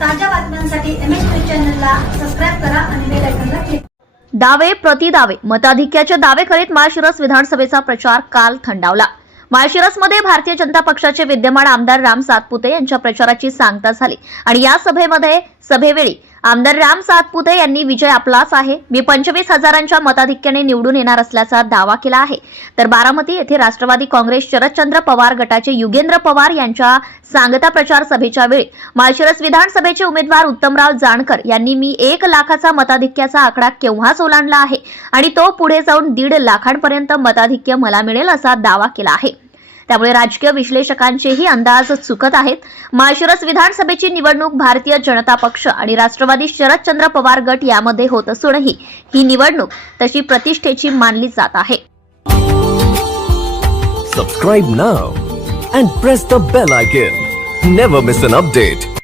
ताज्या बातम्यांसाठी M news चॅनलला सबस्क्राईब करा आणि बेल आयकॉनला क्लिक दावे प्रतिदावे मताधिक्याचे दावे करीत माळशिरस विधानसभेचा प्रचार काल थंडावला. माळशिरसमध्ये भारतीय जनता पक्षाचे विद्यमान आमदार राम सातपुते यांच्या प्रचाराची सांगता झाली. आणि या सभेमध्ये सभेवेळी आमदार राम सातपुते यांनी विजय आपलाच आहे. मी पंचवीस हजारांच्या मताधिक्याने निवडून येणार असल्याचा दावा केला आहे. तर बारामती येथे राष्ट्रवादी काँग्रेस शरदचंद्र पवार गटाचे युगेंद्र पवार यांच्या सांगता प्रचार सभेच्या वेळी माळशिरस विधानसभेचे उमेदवार उत्तमराव जाणकर यांनी मी एक लाखाचा मताधिक्याचा आकडा केव्हाच ओलांडला आहे? आणि तो पुढे जाऊन दीड लाखांपर्यंत मताधिक्य मला मिळेल असा दावा केला आहे. त्यामुळे राजकीय विश्लेषकांचेही अंदाज चुकत आहेत. माळशिरस विधानसभेची निवडणूक भारतीय जनता पक्ष आणि राष्ट्रवादी शरदचंद्र पवार गट यामध्ये होत असूनही ही निवडणूक तशी प्रतिष्ठेची मानली जात आहे. Subscribe now and press the bell icon never miss an update